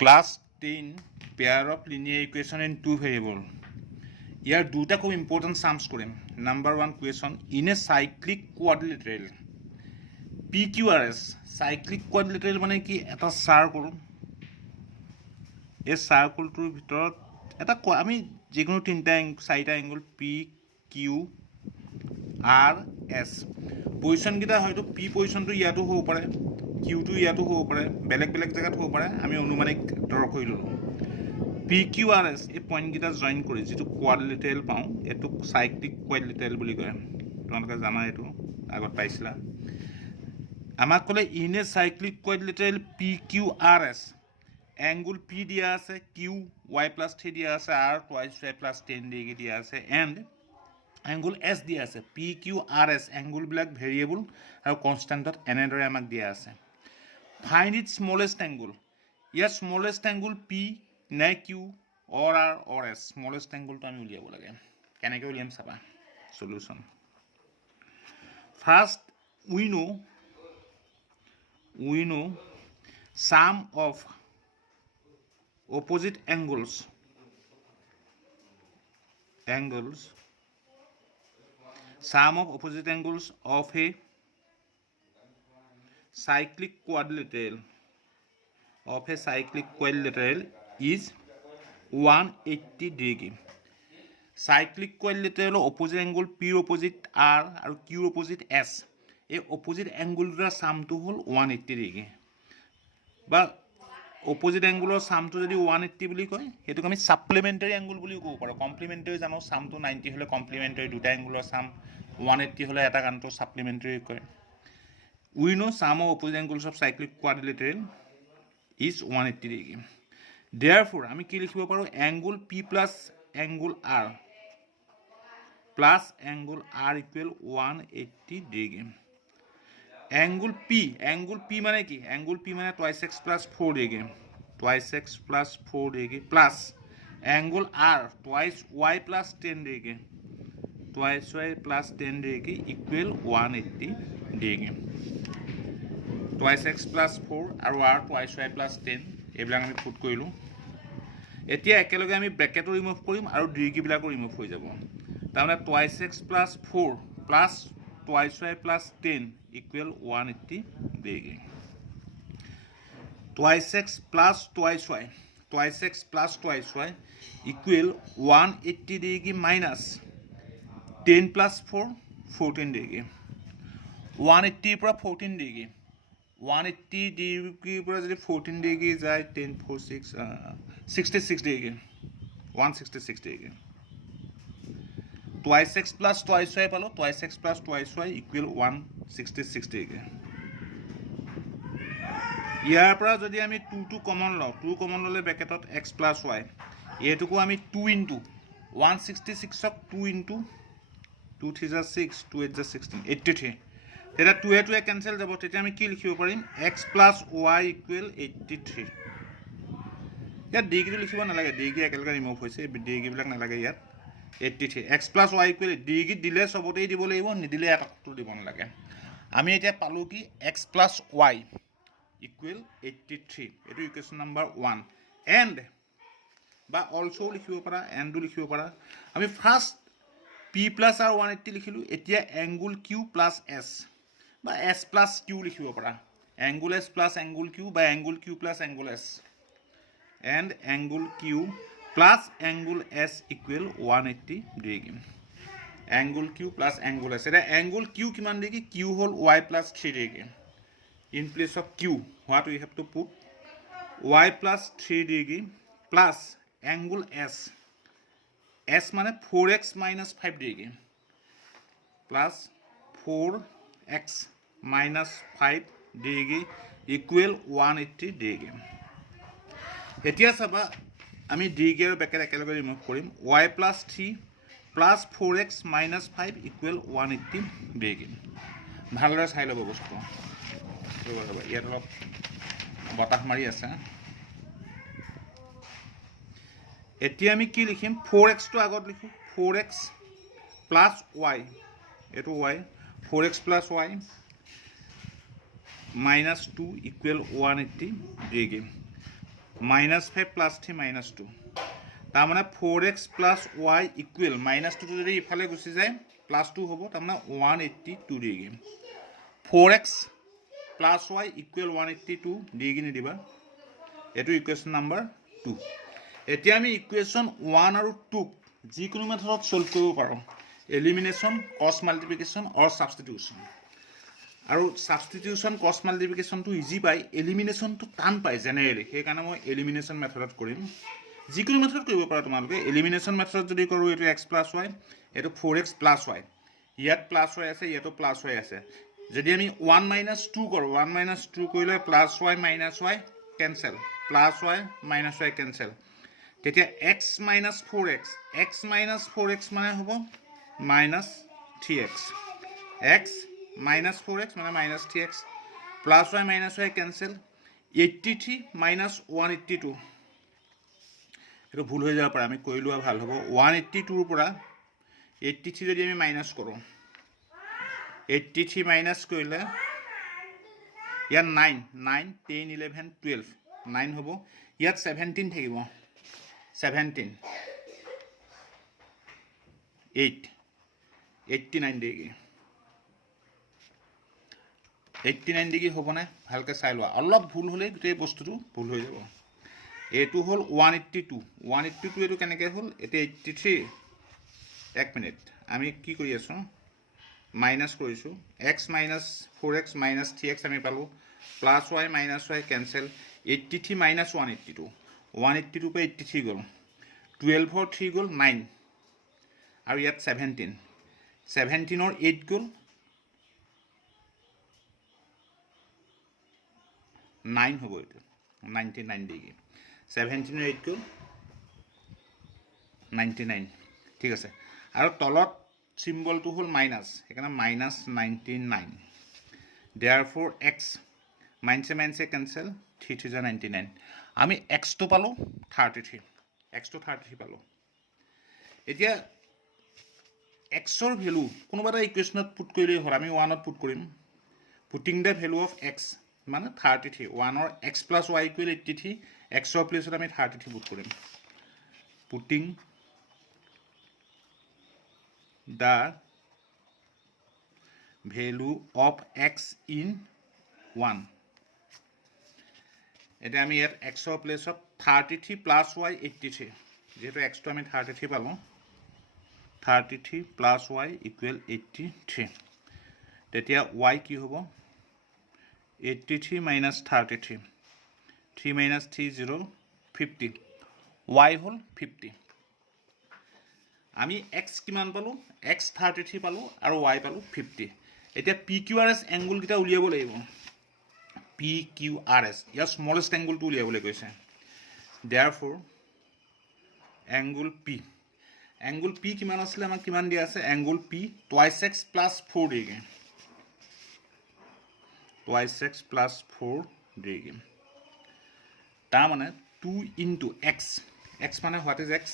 Class 10 pair of linear equation in two variable. Here দুটা খুব important sums কৰিম. Number 1 question in a cyclic quadrilateral PQRS cyclic quadrilateral মানে কি এটা circle এই circleটোৰ ভিতৰত এটা আমি যিকোনো তিনটা চাৰিটা angle PQ R S position কিটা হয়তো P পজিশনটো ইয়াতো হ'ব পাৰে Q টো ইয়াতো হ'ব পাৰে বেলেগ বেলেগ জায়গাত হ'ব পাৰে আমি অনুমানিক ড্ৰ কৰি ললো PQRS এই পয়েন্ট কিটা জয়েন কৰি যেটো কোয়াড্ৰিলেটাৰেল পাও এটো সাইক্লিক কোয়াড্ৰিলেটাৰেল বুলি কয় তোমালোকে জানা এটো আগত পাইছিলা আমাক কলে in a cyclic quadrilateral PQRS angle P দিয়া আছে Q y plus 3 দিয়া আছে R twice y plus 10 degree দিয়া আছে and angle S দিয়া আছে PQRS angle বিলাক ভেৰিয়েবল আৰু কনস্ট্যান্টত এনেদৰে আমাক দিয়া আছে find its smallest angle ইয়াৰ smallest angle P নে Q or R or S smallest angle to আমি উলিয়াব লাগে কেনেকৈ উলিয়াম চাবা solution first we know sum of opposite angles sum of opposite angles of a cyclic quadrilateral is 180 degree cyclic quadrilateral opposite angle P opposite R আৰু Q opposite S এই opposite angle দুটা সামটো হল 180 degree বা opposite angle or sum to যদি 180 বুলি কয় হেতু আমি supplementary angle বুলি কব পাৰো complementary জানো sum to 90 হলে complementary দুটা angle or sum 180 হলে এটা কানটো supplementary কয় we know sum of opposite angles of cyclic quadrilateral is 180 degree therefore আমি কি লিখিব পাৰো angle P plus angle R plus angle R equal 180 degree angle P মানে কি angle P মানে twice x plus 4 degree twice x plus 4 degree plus angle R twice y plus 10 degree twice y plus 10 degree equal 180 degree twice x plus 4 আৰু R twice y plus 10 এইবিলাক আমি put কৰিলো এতিয়া একেলগে আমি bracket remove কৰিম আৰু degree বিলাক ৰিমুভ হৈ যাব তাৰমানে twice x plus 4 plus twice y plus 10 equal 180 degree twice x plus twice y equal 180 degree minus 10 plus 4 14 degree 180 পৰা 14 degree 180 degree পৰা যদি 14 degree যায় 10 4 6 66 degree 166 degree twice x plus twice y পালো twice x plus twice y equal 166 degree ইয়াৰ পৰা যদি আমি 2 common লও 2 common ললে ব্র্যাকেটত x plus y এটুকু আমি 2 into 166 ক 2 into 2 3 is 6 2 8 is 16 83 এটা 2 এ 2 এ ক্যান্সেল যাব তেতিয়া আমি কি লিখিব পাৰিম x plus y equal 83 ইয়াত ডিগ্ৰী লিখিব নালাগে ডিগ্ৰী একেলগে ৰিমুভ হৈছে ডিগ্ৰী বিলাক নালাগে ইয়াত 83 x plus y equal degree দিলে সবতেই দিব লাগিব নিদিলে এটাটো দিব নালাগে আমি এতিয়া পালো কি x plus y equal 83 এটো ইকুৱেশ্যন নম্বৰ 1 and বা also লিখিব পাৰা and লিখিব পাৰা আমি ফাৰ্স্ট p plus r 180 লিখিলো এতিয়া angle q plus s বা s plus q লিখিব পাৰা angle s plus angle q বা angle q plus angle s and angle q plus angle s equal 180 degree angle q plus angle s এটা angle q কিমান degree q hall y plus 3 degree in place of q what we have to put y plus 3 degree plus angle s মানে 4x minus 5 degree plus 4x minus 5 degree equal 180 degree এতিয়া চাবা আমি degree আৰু bracket একেলগে remove কৰিম y plus 3 plus 4x minus 5 equal 180 degree ভালদৰে চাই লব বস্তু ইয়াত অলপ বতাহ মাৰি আছে এতিয়া আমি কি লিখিম 4x টো আগত লিখো 4x plus y এটো y 4x plus y minus 2 equal 180 degree -5 + 3 -2 তাৰ মানে 4x + y = -2 যদি ইফালে গুচি যায় +2 হ'ব তাৰ মানে 182 দিগি 4x + y = 182 দিগি নিদিবা এটো ইকুৱেশ্যন নাম্বাৰ 2 এতিয়া আমি ইকুৱেশ্যন 1 আৰু 2 যিকোনো মেথডত সলভ কৰিব পাৰো এলিমিনেশ্যন ক্ৰছ মাল্টিপ্লিকেশ্যন অৰ সাবস্টিটিউশ্যন আৰু সাবস্টিটিউশ্যন ক্ৰছ মাল্টিপ্লিকেশ্যনটো ইজি পায় এলিমিনেশ্যনটো টান পায় জেনেৰেলি সেইকাৰণে মই এলিমিনেশ্যন মেথডত কৰিম যিকোনো মেথডত কৰিব পাৰা তোমালোকে এলিমিনেশ্যন মেথডত যদি কৰো এটো x + y এটো 4x + y ইয়াত + y আছে ইয়াতো + y আছে যদি আমি 1 - 2 কৰো 1 - 2 কৰিলে +y - y cancel +y - y cancel তেতিয়া x - 4x x - 4x মানে হ'ব -3x x - 4x মানে -3x +y - y কেনসেল 83 - 182 এটো ভুল হৈ যাব পাৰে আমি কৰি লোৱা ভাল হ'ব 182 ৰ পৰা 83 যদি আমি মাইনাস কৰো 83 মাইনাস কৰিলে ইয়া 9 9 10 11 12 9 হ'ব ইয়াত 17 থাকিব 17 8 89 ডিগ্ৰী 89 ডিগ্ৰী হ'ব না ভালকে চাই লোৱা অলপ ভুল হলে গোটেই বস্তুটো ভুল হৈ যাব এটো হল 182 182 এটো কেনেকৈ হল এটা 83 এক মিনিট আমি কি কৰি আছো মাইনাস কৰিছো x - 4x - 3x আমি পালো +y - y কেনসেল 83 - 182 182 পে 83 গল 12 ৰ 3 গল 9 আৰু ইয়াত 17 17 ৰ 8 গল 9 হ'ব এটো 99 ডিগ্ৰী 17 ৰ 8 গল 99 ঠিক আছে আৰু তলত সিম্বলটো হল মাইনাস এখানে -99 therefore x -se cancel 3 3 99 আমি x তো পালো 33 x তো 33 পালো এতিয়া x ৰ ভ্যালু কোনোবাটা ইকুৱেশ্যনত পুট কৰিলে হল আমি 1 ত পুট কৰিম putting the value of x মানে 33 1 ৰ x + y = 83 x ৰ প্লেছত আমি 33 পুট কৰিম putting the value of x in 1 এটা আমি ইয়াত x ৰ প্লেছত 33 + y 83 যেহেতু x তো আমি 33 পালো 33 + y = 83 তেতিয়া y কি হ'ব 83 - 33 3 - 3 0 50 y হল 50 আমি x কিমান পালো x 33 পালো আৰু y পালো 50 এতিয়া PQRS এংগল কিটা উলিয়াব লাগিব PQRS ইয়াৰ স্মলেষ্ট এংগলটো উলিয়াবলৈ কৈছে therefore angle P কিমান আছিল আমাক কিমান দিয়া আছে angle P twice x + 4 degree twice x + 4 degree তাৰ মানে 2 * x x মানে what is x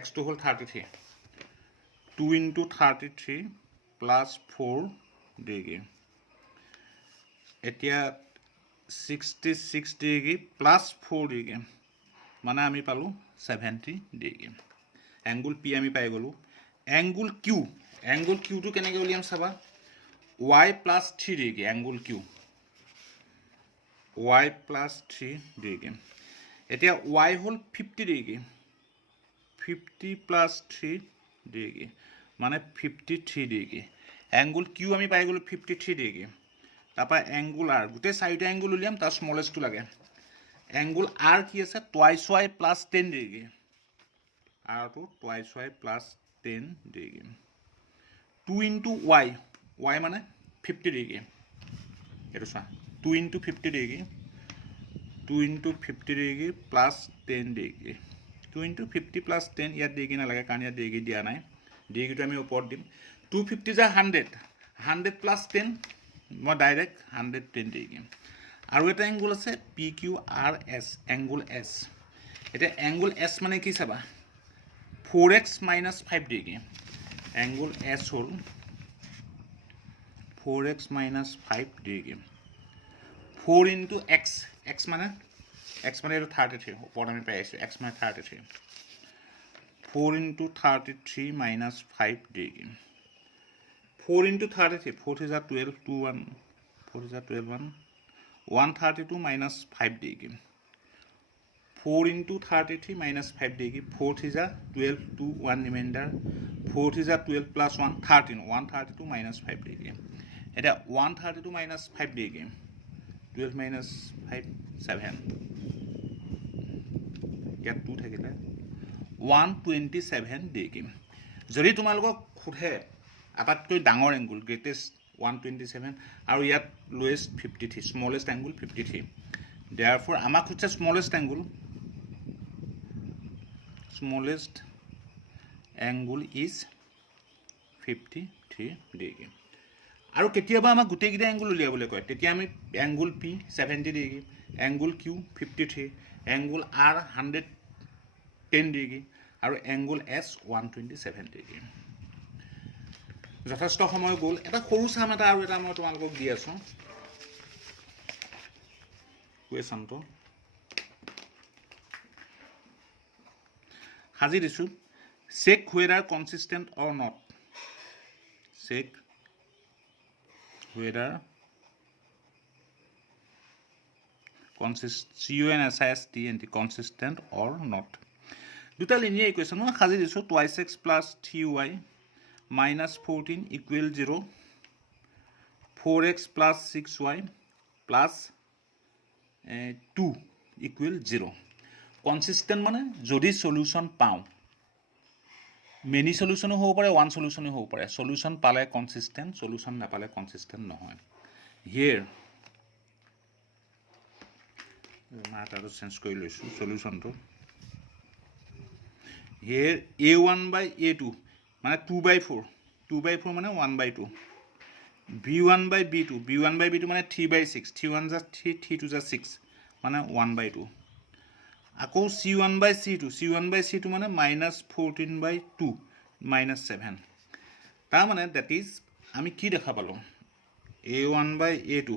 x to whole 33 2 * 33 + 4 degree এতিয়া 66 ডিগ্ৰী + 4 ডিগ্ৰী মানে আমি পালো 70 ডিগ্ৰী এংগল P আমি পাই গলো এংগল Q টো কেনেকৈ উলিয়াম চাবা y + 3 degree angle Q y + 3 degree এতিয়া y হল 50 ডিগ্ৰী 50 + 3 ডিগ্ৰী মানে 53 ডিগ্ৰী এংগল Q আমি পাই গলো 53 ডিগ্ৰী তাপা এংগল R গোটে চাৰিটা এংগল উলিয়াম তাৰ স্মলেষ্টটো লাগে এংগল R কি আছে twice y + 10 degree R to twice y + 10 degree 2 * y মানে 50 ডিগ্ৰী এটো চা 2 * 50 ডিগ্ৰী 2 * 50 ডিগ্ৰী + 10 ডিগ্ৰী 2 * 50 + 10 ইয়াত ডিগ্ৰী নালাগে কাৰণ ইয়াত ডিগ্ৰী দিয়া নাই ডিগ্ৰীটো আমি ওপৰত দিম 250 যা 100 100 + 10 মই ডাইৰেক্ট 110 ডিগ্ৰী আৰু এটা এংগল আছে PQRS এংগল S এটা এংগল S মানে কি চাবা 4x - 5 ডিগ্ৰী এংগল S হল 4x - 5 ডিগ্ৰী 4 into x মানে এইটো 33 ওপৰত আমি পাই আছো x মানে 33 4 into 33 minus 5 দেগি 4 into 33 4 is a 12 2 1 4 is a 12 1 132 minus 5 देगी 4 into 33 minus 5 देगी 4 is a 12 2 1 remainder 4 is a 12 plus 1 13 132 minus 5 देगी এটা 132 minus 5 देगी 12 minus 5 7 ইয়াত 2 থাকিলে 127 देगी যদি তোমালোকক খুধে আটাইতকৈ ডাঙৰ এংগুল গ্ৰেটেষ্ট 127 আৰু ইয়াত লোৱেষ্ট 53 স্মলেষ্ট এংগুল 53 therefore আমাক খুধছে স্মলেষ্ট angle is 53 degree আৰু কেতিয়াবা আমাক গুটেই গিটা এংগুল উলিয়াবলৈ কয় তেতিয়া আমি angle p 70 degree angle q 53 angle r 110 degree আৰু এংগুল s 127 degree যথেষ্ট সময় গ'ল এটা সৰু সাম এটা আৰু এটা মই তোমালোকক দি আছো কুৱেশ্যনটো হাজি দিছো check whether consistent or not check whether consistent or not দুটা লিনিয়াৰ ইকুৱেশ্যন মই হাজি দিছো 2x plus 3y minus 14 equal 0 4x plus 6y plus 2 equal 0 consistent মানে যদি solution পাও many solution হ'ব পাৰে one solution হ'ব পাৰে solution পালে consistent solution নাপালে consistent নহয় here মাটাটো চেঞ্জ কৰি লৈছো solution to here a1 by a2 মানে 2 by 4 মানে 1 by 2 b1 by b2 মানে 3 by 6 3 1 is 3 3 2 is 6 মানে 1 by 2 আকৌ c1 by c2 মানে minus 14 by 2 minus 7 তা মানে that is আমি কি দেখা পালো a1 by a2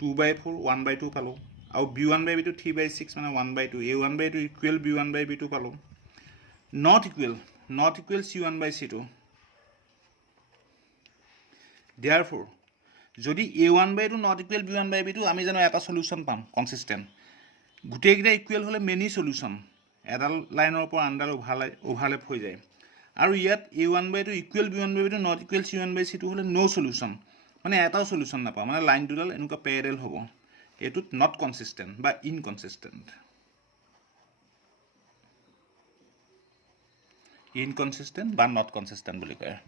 2 by 4 1 by 2 পালো আৰু b1 by b2 3 by 6 মানে 1 by 2 a1 by 2 equal b1 by b2 পালো not equal c1 by c2 therefore যদি a1 by 2 not equal b1 by b2 আমি জানো এটা সলিউশন পাম consistent গুটেই গিটা ইকুৱেল হলে মেনি সলিউশন এডাল লাইনৰ পৰা আন্ডাৰ ওভাৰলেপ হৈ যায় আৰু ইয়াত a1 by 2 equal b1 by b2 not equal c1 by c2 হলে নো সলিউশন মানে এটাও সলিউশন নাপা মানে লাইন দুডাল এনেকুৱা প্যাৰেল হ'ব এটো not consistent বা inconsistent বা not consistent বুলি কয়